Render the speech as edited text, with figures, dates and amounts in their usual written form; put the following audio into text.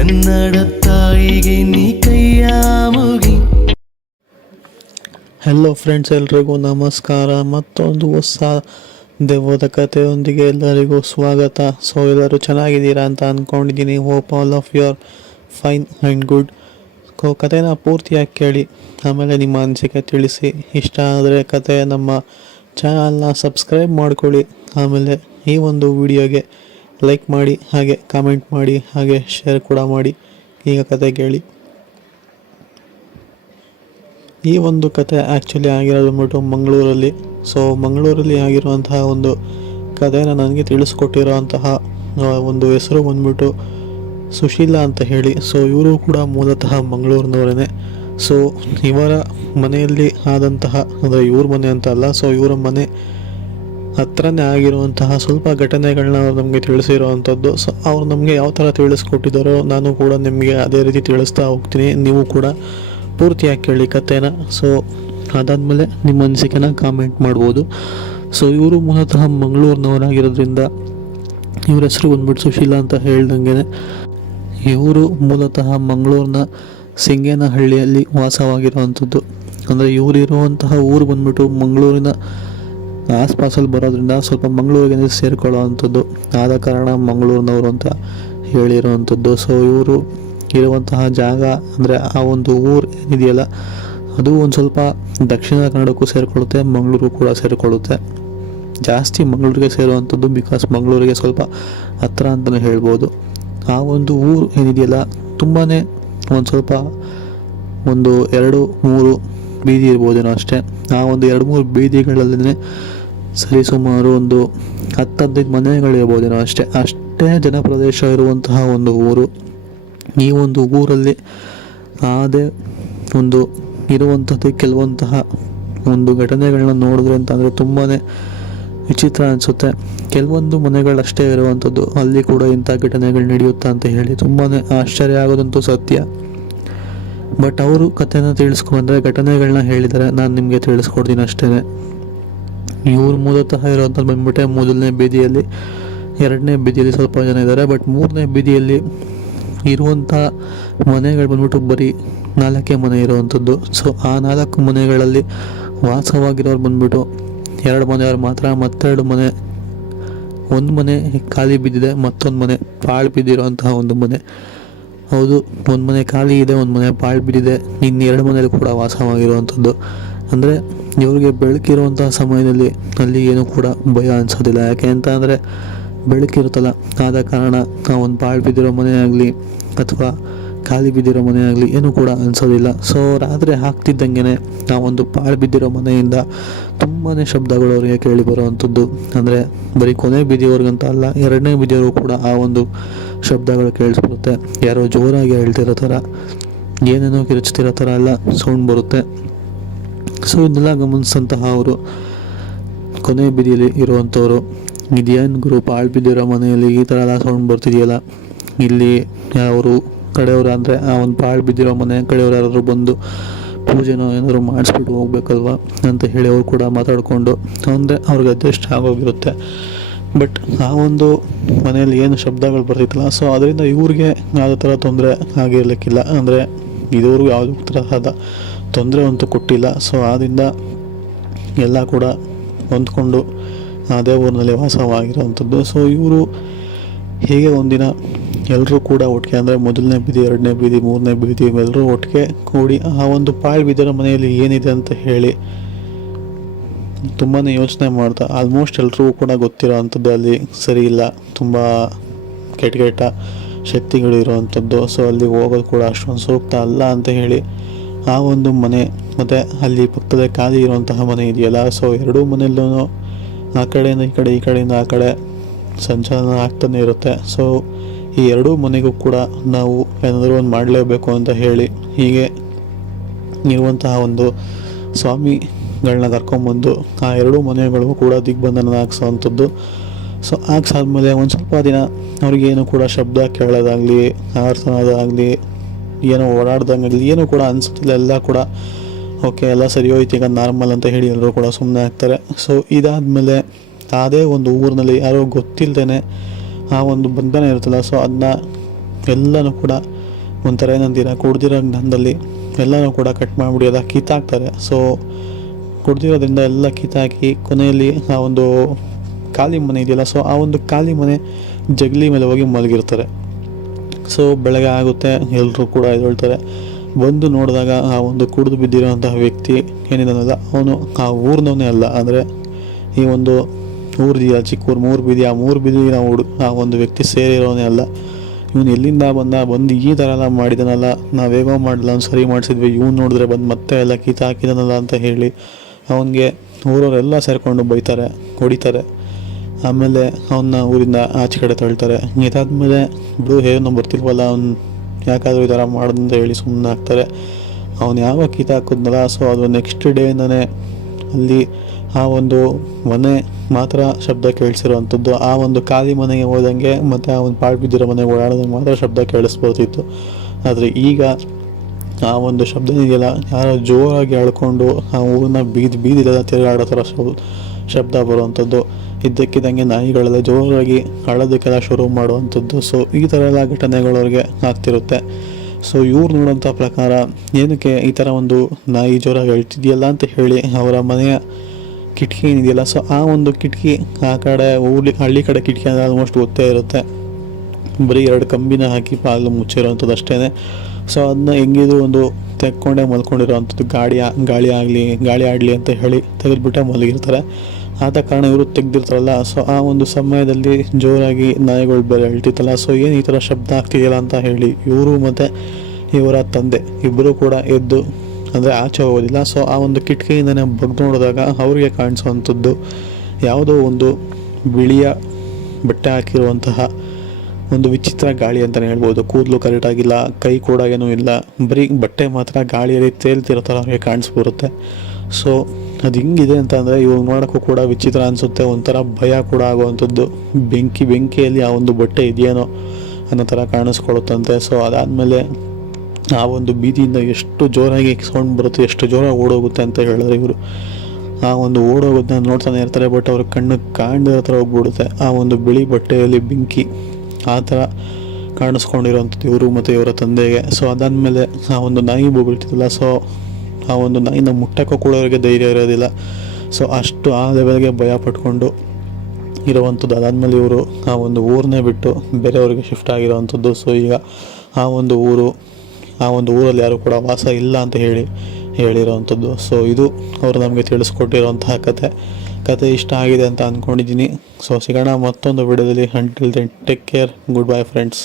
ಕನ್ನಡ ತಾಯಿಗೆ ನೀ ಕೈಯ ಮುಗಿ. ಹೆಲೋ ಫ್ರೆಂಡ್ಸ್, ಎಲ್ರಿಗೂ ನಮಸ್ಕಾರ. ಮತ್ತೊಂದು ಹೊಸ ದೆವ್ವದ ಕಥೆಯೊಂದಿಗೆ ಎಲ್ಲರಿಗೂ ಸ್ವಾಗತ. ಸೊ ಎಲ್ಲರೂ ಚೆನ್ನಾಗಿದ್ದೀರಾ ಅಂತ ಅಂದ್ಕೊಂಡಿದ್ದೀನಿ. Hope all of your fine and good. ಕಥೆನ ಪೂರ್ತಿಯಾಗಿ ಕೇಳಿ, ಆಮೇಲೆ ನಿಮ್ಮ ಅನಿಸಿಕೆ ತಿಳಿಸಿ. ಇಷ್ಟ ಆದರೆ ಕಥೆ ನಮ್ಮ ಚಾನಲ್ನ ಸಬ್ಸ್ಕ್ರೈಬ್ ಮಾಡ್ಕೊಳ್ಳಿ. ಆಮೇಲೆ ಈ ಒಂದು ವಿಡಿಯೋಗೆ ಲೈಕ್ ಮಾಡಿ, ಹಾಗೆ ಕಾಮೆಂಟ್ ಮಾಡಿ, ಹಾಗೆ ಶೇರ್ ಕೂಡ ಮಾಡಿ. ಈಗ ಕತೆ ಕೇಳಿ. ಈ ಒಂದು ಕತೆ ಆ್ಯಕ್ಚುಲಿ ಆಗಿರೋದು ಬಂದ್ಬಿಟ್ಟು ಮಂಗಳೂರಲ್ಲಿ. ಸೊ ಮಂಗಳೂರಲ್ಲಿ ಆಗಿರುವಂತಹ ಒಂದು ಕಥೆನ ನನಗೆ ತಿಳಿಸ್ಕೊಟ್ಟಿರೋಂತಹ ಒಂದು ಹೆಸರು ಬಂದ್ಬಿಟ್ಟು ಸುಶೀಲಾ ಅಂತ ಹೇಳಿ. ಸೊ ಇವರು ಕೂಡ ಮೂಲತಃ ಮಂಗಳೂರಿನವರೇ. ಸೊ ಇವರ ಮನೆಯಲ್ಲಿ ಆದಂತಹ, ಅಂದರೆ ಇವ್ರ ಮನೆ ಅಂತ ಅಲ್ಲ, ಸೊ ಇವರ ಮನೆ ಹತ್ರನೇ ಆಗಿರುವಂತಹ ಸ್ವಲ್ಪ ಘಟನೆಗಳನ್ನ ಅವ್ರು ನಮಗೆ ತಿಳಿಸಿರುವಂಥದ್ದು. ಸೊ ಅವ್ರು ನಮಗೆ ಯಾವ ಥರ ತಿಳಿಸ್ಕೊಟ್ಟಿದ್ದಾರೋ ನಾನು ಕೂಡ ನಿಮಗೆ ಅದೇ ರೀತಿ ತಿಳಿಸ್ತಾ ಹೋಗ್ತೀನಿ. ನೀವು ಕೂಡ ಪೂರ್ತಿಯಾಗಿ ಕೇಳಿ ಕಥೆನ. ಸೊ ಅದಾದಮೇಲೆ ನಿಮ್ಮ ಅನಿಸಿಕೆನ ಕಾಮೆಂಟ್ ಮಾಡ್ಬೋದು. ಸೊ ಇವರು ಮೂಲತಃ ಮಂಗಳೂರಿನವರಾಗಿರೋದ್ರಿಂದ ಇವ್ರ ಹೆಸರು ಬಂದ್ಬಿಟ್ಟು ಸುಶೀಲಾ ಅಂತ ಹೇಳ್ದಂಗೆ. ಇವರು ಮೂಲತಃ ಮಂಗಳೂರಿನ ಸಿಂಗೇನಹಳ್ಳಿಯಲ್ಲಿ ವಾಸವಾಗಿರುವಂಥದ್ದು. ಅಂದರೆ ಇವರಿರುವಂತಹ ಊರು ಬಂದ್ಬಿಟ್ಟು ಮಂಗಳೂರಿನ ಆಸ್ಪಾಸಲ್ಲಿ ಬರೋದ್ರಿಂದ ಸ್ವಲ್ಪ ಮಂಗಳೂರಿಗೆ ಸೇರಿಕೊಳ್ಳೋ ಅಂಥದ್ದು, ಆದ ಕಾರಣ ಮಂಗಳೂರಿನವರು ಅಂತ ಹೇಳಿರುವಂಥದ್ದು. ಸೊ ಇವರು ಇರುವಂತಹ ಜಾಗ ಅಂದರೆ ಆ ಒಂದು ಊರು ಏನಿದೆಯಲ್ಲ, ಅದು ಒಂದು ಸ್ವಲ್ಪ ದಕ್ಷಿಣ ಕನ್ನಡಕ್ಕೂ ಸೇರಿಕೊಳ್ಳುತ್ತೆ, ಮಂಗಳೂರು ಕೂಡ ಸೇರಿಕೊಳ್ಳುತ್ತೆ. ಜಾಸ್ತಿ ಮಂಗಳೂರಿಗೆ ಸೇರುವಂಥದ್ದು, ಬಿಕಾಸ್ ಮಂಗಳೂರಿಗೆ ಸ್ವಲ್ಪ ಹತ್ರ ಅಂತಲೇ ಹೇಳ್ಬೋದು. ಆ ಒಂದು ಊರು ಏನಿದೆಯಲ್ಲ, ತುಂಬಾ ಒಂದು ಸ್ವಲ್ಪ ಒಂದು 2-3 ಬೀದಿ ಇರ್ಬೋದೇನೋ ಅಷ್ಟೇ. ಆ ಒಂದು 2-3 ಬೀದಿಗಳಲ್ಲೇ ಸರಿಸುಮಾರು ಒಂದು 10-15 ಮನೆಗಳಿರ್ಬೋದೇನೋ ಅಷ್ಟೇ ಜನಪ್ರದೇಶ ಇರುವಂತಹ ಒಂದು ಊರು. ಈ ಒಂದು ಊರಲ್ಲಿ ಅದೇ ಒಂದು ಇರುವಂಥದ್ದು ಕೆಲವಂತಹ ಒಂದು ಘಟನೆಗಳನ್ನ ನೋಡಿದ್ರೆ ಅಂತಂದರೆ ತುಂಬಾ ವಿಚಿತ್ರ ಅನಿಸುತ್ತೆ. ಕೆಲವೊಂದು ಮನೆಗಳಷ್ಟೇ ಇರುವಂಥದ್ದು, ಅಲ್ಲಿ ಕೂಡ ಇಂಥ ಘಟನೆಗಳು ನಡೆಯುತ್ತಾ ಅಂತ ಹೇಳಿ ತುಂಬಾ ಆಶ್ಚರ್ಯ ಆಗೋದಂತೂ ಸತ್ಯ. ಬಟ್ ಅವರು ಕಥೆನ ತಿಳಿಸ್ಕೊಂಡ್ರೆ ಘಟನೆಗಳನ್ನ ಹೇಳಿದ್ದಾರೆ, ನಾನು ನಿಮಗೆ ತಿಳಿಸ್ಕೊಡ್ತೀನಿ ಅಷ್ಟೇ. ಇವ್ರು ಮೂಲತಃ ಇರೋಂಥದ್ದು ಬಂದ್ಬಿಟ್ಟೆ ಮೊದಲನೇ ಬೀದಿಯಲ್ಲಿ, 2ನೇ ಬೀದಿಯಲ್ಲಿ ಸ್ವಲ್ಪ ಜನ ಇದ್ದಾರೆ. ಬಟ್ 3ನೇ ಬೀದಿಯಲ್ಲಿ ಇರುವಂಥ ಮನೆಗಳು ಬಂದ್ಬಿಟ್ಟು ಬರೀ 4 ಮನೆ ಇರುವಂಥದ್ದು. ಸೊ ಆ 4 ಮನೆಗಳಲ್ಲಿ ವಾಸವಾಗಿರೋರು ಬಂದ್ಬಿಟ್ಟು 2 ಮನೆಯವ್ರು ಮಾತ್ರ. ಮತ್ತೆರಡು ಮನೆ, ಒಂದು ಮನೆ ಖಾಲಿ ಬಿದ್ದಿದೆ, ಮತ್ತೊಂದು ಮನೆ ಪಾಳು ಬಿದ್ದಿರೋಂತಹ ಒಂದು ಮನೆ. ಹೌದು, ಒಂದು ಮನೆ ಖಾಲಿ ಇದೆ, ಒಂದು ಮನೆ ಪಾಳು ಬಿದ್ದಿದೆ, ಇನ್ನು 2 ಮನೆಯಲ್ಲಿ ಕೂಡ ವಾಸವಾಗಿರುವಂಥದ್ದು. ಅಂದರೆ ಇವ್ರಿಗೆ ಬೆಳಕಿರುವಂತಹ ಸಮಯದಲ್ಲಿ ಅಲ್ಲಿ ಏನೂ ಕೂಡ ಭಯ ಅನಿಸೋದಿಲ್ಲ. ಯಾಕೆ ಅಂತ ಅಂದರೆ ಬೆಳಕಿರುತ್ತಲ್ಲ, ಆದ ಕಾರಣ ಆ ಒಂದು ಪಾಳು ಬಿದ್ದಿರೋ ಮನೆ ಆಗಲಿ ಅಥವಾ ಖಾಲಿ ಬಿದ್ದಿರೋ ಮನೆ ಆಗಲಿ ಏನೂ ಕೂಡ ಅನಿಸೋದಿಲ್ಲ. ಸೊ ರಾತ್ರಿ ಆಗ್ತಿದ್ದಂಗೆ ಆ ಒಂದು ಪಾಳು ಬಿದ್ದಿರೋ ಮನೆಯಿಂದ ತುಂಬಾ ಶಬ್ದಗಳು ಅವರಿಗೆ ಕೇಳಿ ಬರುವಂಥದ್ದು. ಅಂದರೆ ಬರೀ ಕೊನೆ ಬೀದಿಯವ್ರಿಗಂತ ಅಲ್ಲ, 2ನೇ ಬೀದಿಯವ್ರಿಗೂ ಕೂಡ ಆ ಒಂದು ಶಬ್ದಗಳು ಕೇಳಿಸ್ಬರುತ್ತೆ. ಯಾರೋ ಜೋರಾಗಿ ಹೇಳ್ತಿರೋ ಥರ, ಏನೇನೋ ಕಿರುಚ್ತಿರೋ ಥರ ಎಲ್ಲ ಸೌಂಡ್ ಬರುತ್ತೆ. ಸೊ ಇದನ್ನೆಲ್ಲ ಗಮನಿಸಿದಂತಹ ಅವರು ಕೊನೆ ಬೀದಿಯಲ್ಲಿ ಇರುವಂಥವ್ರು, ಇದೇನು ಗುರು ಪಾಳು ಬಿದ್ದಿರೋ ಮನೆಯಲ್ಲಿ ಈ ಥರ ಎಲ್ಲ ಸೌಂಡ್ ಬರ್ತಿದೆಯಲ್ಲ, ಇಲ್ಲಿ ಅವರು ಕಡೆಯವರು ಅಂದರೆ ಆ ಒಂದು ಪಾಳು ಬಿದ್ದಿರೋ ಮನೆ ಕಡೆಯವರು ಯಾರಾದರೂ ಬಂದು ಪೂಜೆನೋ ಏನಾದರೂ ಮಾಡಿಸ್ಬಿಟ್ಟು ಹೋಗ್ಬೇಕಲ್ವ ಅಂತ ಹೇಳಿ ಅವರು ಕೂಡ ಮಾತಾಡಿಕೊಂಡು, ಅಂದರೆ ಅವ್ರಿಗೆ ಅಡ್ಜಸ್ಟ್ ಆಗೋಗಿರುತ್ತೆ. ಬಟ್ ಆ ಒಂದು ಮನೆಯಲ್ಲಿ ಏನು ಶಬ್ದಗಳು ಬರ್ತಿತ್ತಲ್ಲ, ಸೊ ಅದರಿಂದ ಇವ್ರಿಗೆ ಯಾವುದೇ ಥರ ತೊಂದರೆ ಆಗಿರಲಿಕ್ಕಿಲ್ಲ. ಅಂದರೆ ಇದುವರೆಗೂ ಯಾವುದೇ ತರಹದ ತೊಂದರೆ ಅಂತೂ ಕೊಟ್ಟಿಲ್ಲ. ಸೊ ಆದ್ದರಿಂದ ಎಲ್ಲ ಕೂಡ ಹೊಂದ್ಕೊಂಡು ಅದೇ ಊರಿನಲ್ಲಿ ವಾಸವಾಗಿರೋವಂಥದ್ದು. ಸೊ ಇವರು ಹೀಗೆ ಒಂದಿನ ಎಲ್ಲರೂ ಕೂಡ ಒಟ್ಟಿಗೆ, ಅಂದರೆ ಮೊದಲನೇ ಬೀದಿ, 2ನೇ ಬೀದಿ, 3ನೇ ಬೀದಿ ಎಲ್ಲರೂ ಒಟ್ಟಿಗೆ ಕೂಡಿ ಆ ಒಂದು ಪಾಳು ಬಿದ್ದಿರೋ ಮನೆಯಲ್ಲಿ ಏನಿದೆ ಅಂತ ಹೇಳಿ ತುಂಬಾ ಯೋಚನೆ ಮಾಡ್ತಾ, ಆಲ್ಮೋಸ್ಟ್ ಎಲ್ರಿಗೂ ಕೂಡ ಗೊತ್ತಿರೋ ಅಂಥದ್ದು ಅಲ್ಲಿ ಸರಿ ಇಲ್ಲ, ತುಂಬ ಕೆಟ್ಟ ಶಕ್ತಿಗಳಿರುವಂಥದ್ದು. ಸೊ ಅಲ್ಲಿ ಹೋಗೋದು ಕೂಡ ಅಷ್ಟೊಂದು ಸೂಕ್ತ ಅಲ್ಲ ಅಂತ ಹೇಳಿ ಆ ಒಂದು ಮನೆ ಮತ್ತು ಅಲ್ಲಿ ಪಕ್ಕದ ಖಾಲಿ ಇರುವಂತಹ ಮನೆ ಇದೆಯಲ್ಲ, ಸೊ 2 ಮನೆಯಲ್ಲೂ ಆ ಕಡೆಯಿಂದ ಈ ಕಡೆ, ಈ ಕಡೆಯಿಂದ ಆ ಕಡೆ ಸಂಚಾಲನ ಆಗ್ತಾನೆ ಇರುತ್ತೆ. ಸೊ ಈ 2 ಮನೆಗೂ ಕೂಡ ನಾವು ಏನಾದರೂ ಒಂದು ಮಾಡಲೇಬೇಕು ಅಂತ ಹೇಳಿ ಹೀಗೆ ಇರುವಂತಹ ಒಂದು ಸ್ವಾಮಿಗಳನ್ನ ಕರ್ಕೊಂಬಂದು ಆ 2 ಮನೆಗಳಿಗೂ ಕೂಡ ದಿಗ್ಬಂಧನ ಹಾಕ್ಸೋವಂಥದ್ದು. ಸೊ ಹಾಕ್ಸಾದ್ಮೇಲೆ ಒಂದು ಸ್ವಲ್ಪ ದಿನ ಅವ್ರಿಗೇನು ಕೂಡ ಶಬ್ದ ಕೇಳೋದಾಗಲಿ, ಆರ್ತನೋದಾಗಲಿ, ಏನೋ ಓಡಾಡ್ದಂಗಾಗಲಿ ಏನೂ ಕೂಡ ಅನಿಸೋದಿಲ್ಲ. ಎಲ್ಲ ಕೂಡ ಓಕೆ, ಎಲ್ಲ ಸರಿ ಹೋಯ್ತು, ಈಗ ನಾರ್ಮಲ್ ಅಂತ ಹೇಳಿ ಎಲ್ಲರೂ ಕೂಡ ಸುಮ್ಮನೆ ಆಗ್ತಾರೆ. ಸೊ ಇದಾದಮೇಲೆ ಅದೇ ಒಂದು ಊರಿನಲ್ಲಿ ಯಾರೋ ಗೊತ್ತಿಲ್ಲದೇ ಆ ಒಂದು ಬಂಧನ ಇರುತ್ತಲ್ಲ, ಸೊ ಅದನ್ನ ಎಲ್ಲನೂ ಕೂಡ ಒಂಥರ ಏನಂತೀರ ಕುಡ್ದಿರೋ ಜ್ಞಾನದಲ್ಲಿ ಎಲ್ಲನೂ ಕೂಡ ಕಟ್ ಮಾಡಿಬಿಡಿ ಎಲ್ಲ ಕಿತ್ತಾಕ್ತಾರೆ. ಸೊ ಕುಡ್ದಿರೋದ್ರಿಂದ ಎಲ್ಲ ಕಿತ್ತಾಕಿ ಕೊನೆಯಲ್ಲಿ ಆ ಒಂದು ಖಾಲಿ ಮನೆ ಇದೆಯಲ್ಲ, ಸೊ ಆ ಒಂದು ಖಾಲಿ ಮನೆ ಜಗಲಿ ಮೇಲೆ ಹೋಗಿ ಮಲಗಿರ್ತಾರೆ. ಸೊ ಬೆಳಗ್ಗೆ ಆಗುತ್ತೆ, ಎಲ್ಲರೂ ಕೂಡ ಎದ್ದೇಳ್ತಾರೆ. ಬಂದು ನೋಡಿದಾಗ ಆ ಒಂದು ಕುಡಿದು ಬಿದ್ದಿರೋಂತಹ ವ್ಯಕ್ತಿ ಏನಿದಾನಲ್ಲ ಅವನು ಆ ಊರಿನವನೇ ಅಲ್ಲ. ಅಂದರೆ ಈ ಒಂದು ಊರಿದೆಯಲ್ಲ ಚಿಕ್ಕ ಊರು, ಮೂರು ಬೀದಿ, ಆ ಮೂರು ಬೀದಿನ ಆ ಒಂದು ವ್ಯಕ್ತಿ ಸೇರಿರೋನೇ ಅಲ್ಲ. ಇವನು ಎಲ್ಲಿಂದ ಬಂದು ಈ ಥರ ಎಲ್ಲ ಮಾಡಿದಾನಲ್ಲ, ನಾವು ಹೇಗೋ ಮಾಡಲ್ಲ ಅವ್ನು ಸರಿ ಮಾಡಿಸಿದ್ವಿ, ಇವ್ನು ನೋಡಿದ್ರೆ ಬಂದು ಮತ್ತೆ ಎಲ್ಲ ಕಿತ್ತಾಕಿದಾನಲ್ಲ ಅಂತ ಹೇಳಿ ಅವನಿಗೆ ಊರವರೆಲ್ಲ ಸೇರಿಕೊಂಡು ಬೈತಾರೆ, ಹೊಡಿತಾರೆ. ಆಮೇಲೆ ಅವನ್ನ ಊರಿಂದ ಆಚೆ ಕಡೆ ತಳ್ತಾರೆ. ಇದಾದ್ಮೇಲೆ ಬಿಡು ಏನೋ ಬರ್ತಿಲ್ವಲ್ಲ ಅವ್ನು ಯಾಕಾದರೂ ಈ ಥರ ಮಾಡೋದಂತ ಹೇಳಿ ಸುಮ್ಮನೆ ಆಗ್ತಾರೆ. ಅವನು ಯಾವಾಗ ಕಿತ್ತಾಕಿದ್ನಲ್ಲ, ಸೊ ಅದು ನೆಕ್ಸ್ಟ್ ಡೇಯಿಂದನೇ ಅಲ್ಲಿ ಆ ಒಂದು ಮನೆ ಮಾತ್ರ ಶಬ್ದ ಕೇಳಿಸಿರುವಂಥದ್ದು. ಆ ಒಂದು ಖಾಲಿ ಮನೆಗೆ ಹೋದಂಗೆ ಮತ್ತು ಆ ಒಂದು ಪಾಳು ಬಿದ್ದಿರೋ ಮನೆಗೆ ಓಡಾಡೋದಂಗೆ ಮಾತ್ರ ಶಬ್ದ ಕೇಳಿಸ್ಬೋದಿತ್ತು. ಆದರೆ ಈಗ ಆ ಒಂದು ಶಬ್ದ ಇದೆಯಲ್ಲ, ಯಾರೋ ಜೋರಾಗಿ ಎಳ್ಕೊಂಡು ಆ ಊರನ್ನ ಬೀದಿಲೆಲ್ಲ ತಿರುಗಾಡೋ ಥರ ಶಬ್ದ ಬರುವಂಥದ್ದು. ಇದ್ದಕ್ಕಿದ್ದಂಗೆ ನಾಯಿಗಳೆಲ್ಲ ಜೋರಾಗಿ ಅಳೋದಕ್ಕೆಲ್ಲ ಶುರು ಮಾಡುವಂಥದ್ದು. ಸೊ ಈ ಥರ ಎಲ್ಲ ಘಟನೆಗಳು ಅವ್ರಿಗೆ ಆಗ್ತಿರುತ್ತೆ. ಸೊ ಇವ್ರು ನೋಡೋಂಥ ಪ್ರಕಾರ ಏನಕ್ಕೆ ಈ ಥರ ಒಂದು ನಾಯಿ ಜೋರಾಗಿ ಅಳ್ತಿದೆಯಲ್ಲ ಅಂತ ಹೇಳಿ ಅವರ ಮನೆಯ ಕಿಟಕಿ ಏನಿದೆಯಲ್ಲ, ಸೊ ಆ ಒಂದು ಕಿಟಕಿ ಆ ಕಡೆ ಹಳ್ಳಿ ಕಡೆ ಕಿಟಕಿ ಅಂದರೆ ಆಲ್ಮೋಸ್ಟ್ ಗೊತ್ತೇ ಇರುತ್ತೆ, ಬರೀ 2 ಕಂಬಿನ ಹಾಕಿ ಬಾಗಿಲು ಮುಚ್ಚಿರೋವಂಥದ್ದು ಅಷ್ಟೇ. ಸೊ ಅದನ್ನ ಹೆಂಗಿದ್ರು ಒಂದು ತೆಕ್ಕೊಂಡೇ ಮಲ್ಕೊಂಡಿರೋವಂಥದ್ದು, ಗಾಳಿ ಆಡಲಿ ಅಂತ ಹೇಳಿ ತೆಗೆದುಬಿಟ್ಟೆ ಮಲಗಿರ್ತಾರೆ. ಆದ ಕಾರಣ ಇವರು ತೆಗ್ದಿರ್ತಾರಲ್ಲ, ಸೊ ಆ ಒಂದು ಸಮಯದಲ್ಲಿ ಜೋರಾಗಿ ನಾಯಿಗಳು ಬೇರೆ ಹೇಳ್ತಿತ್ತಲ್ಲ, ಸೊ ಏನು ಈ ಥರ ಶಬ್ದ ಆಗ್ತಿದೆಯಲ್ಲ ಅಂತ ಹೇಳಿ ಇವರು ಮತ್ತು ಇವರ ತಂದೆ ಇಬ್ಬರು ಕೂಡ ಎದ್ದು, ಅಂದರೆ ಆಚೆ ಹೋಗೋದಿಲ್ಲ, ಸೊ ಆ ಒಂದು ಕಿಟಕಿಯಿಂದನೇ ಬಗ್ದು ನೋಡಿದಾಗ ಅವರಿಗೆ ಕಾಣಿಸೋವಂಥದ್ದು ಯಾವುದೋ ಒಂದು ಬಿಳಿಯ ಬಟ್ಟೆ ಹಾಕಿರುವಂತಹ ಒಂದು ವಿಚಿತ್ರ ಗಾಳಿ ಅಂತಲೇ ಹೇಳ್ಬೋದು. ಕೂದಲು ಕರೆಕ್ಟಾಗಿಲ್ಲ, ಕೈ ಕೂಡ ಏನೂ ಇಲ್ಲ, ಬರೀ ಬಟ್ಟೆ ಮಾತ್ರ ಗಾಳಿಯಲ್ಲಿ ತೇಲ್ತಿರೋ ಥರ ಅವ್ರಿಗೆ ಕಾಣಿಸ್ಬರುತ್ತೆ. ಸೊ ಅದು ಹಿಂಗಿದೆ ಅಂತ ಅಂದರೆ ಇವಾಗ ನೋಡೋಕ್ಕೂ ಕೂಡ ವಿಚಿತ್ರ ಅನಿಸುತ್ತೆ, ಒಂಥರ ಭಯ ಕೂಡ ಆಗುವಂಥದ್ದು. ಬೆಂಕಿಯಲ್ಲಿ ಆ ಒಂದು ಬಟ್ಟೆ ಇದೆಯೇನೋ ಅನ್ನೋ ಥರ ಕಾಣಿಸ್ಕೊಳ್ಳುತ್ತಂತೆ. ಸೊ ಅದಾದಮೇಲೆ ಆ ಒಂದು ಬೀದಿಯಿಂದ ಎಷ್ಟು ಜೋರಾಗಿ ಸೌಂಡ್ ಬರುತ್ತೆ, ಎಷ್ಟು ಜೋರಾಗಿ ಓಡೋಗುತ್ತೆ ಅಂತ ಹೇಳಿದ್ರೆ ಇವರು ಆ ಒಂದು ಓಡೋಗೋದನ್ನ ನೋಡ್ತಾನೆ ಇರ್ತಾರೆ. ಬಟ್ ಅವ್ರ ಕಣ್ಣು ಕಾಣದಿರೋ ಥರ ಹೋಗ್ಬಿಡುತ್ತೆ. ಆ ಒಂದು ಬಿಳಿ ಬಟ್ಟೆಯಲ್ಲಿ ಬೆಂಕಿ ಆ ಥರ ಕಾಣಿಸ್ಕೊಂಡಿರೋವಂಥದ್ದು ಇವರು ಮತ್ತು ಇವರ ತಂದೆಗೆ. ಸೊ ಅದಾದಮೇಲೆ ಆ ಒಂದು ನಾಯಿ ಬೊಗಳ್ತಿದ್ದಲ್ಲ, ಸೊ ಆ ಒಂದು ನಾಯಿನ ಮುಟ್ಟಕ್ಕೂ ಕೂಡ ಅವರಿಗೆ ಧೈರ್ಯ ಇರೋದಿಲ್ಲ. ಸೊ ಅಷ್ಟು ಆ ಲೆವೆಲ್ಗೆ ಭಯ ಪಟ್ಕೊಂಡು ಇರೋವಂಥದ್ದು. ಅದಾದಮೇಲೆ ಇವರು ಆ ಒಂದು ಊರನ್ನೇ ಬಿಟ್ಟು ಬೇರೆಯವ್ರಿಗೆ ಶಿಫ್ಟ್ ಆಗಿರೋವಂಥದ್ದು. ಸೊ ಈಗ ಆ ಒಂದು ಊರಲ್ಲಿ ಯಾರು ಕೂಡ ವಾಸ ಇಲ್ಲ ಅಂತ ಹೇಳಿರೋವಂಥದ್ದು. ಸೊ ಇದು ಅವರು ನಮಗೆ ತಿಳಿಸ್ಕೊಟ್ಟಿರೋಂತಹ ಕತೆ ಇಷ್ಟ ಆಗಿದೆ ಅಂತ ಅಂದ್ಕೊಂಡಿದ್ದೀನಿ. ಸೊ ಸಿಗೋಣ ಮತ್ತೊಂದು ವಿಡಿಯೋದಲ್ಲಿ. Until then take care, goodbye friends.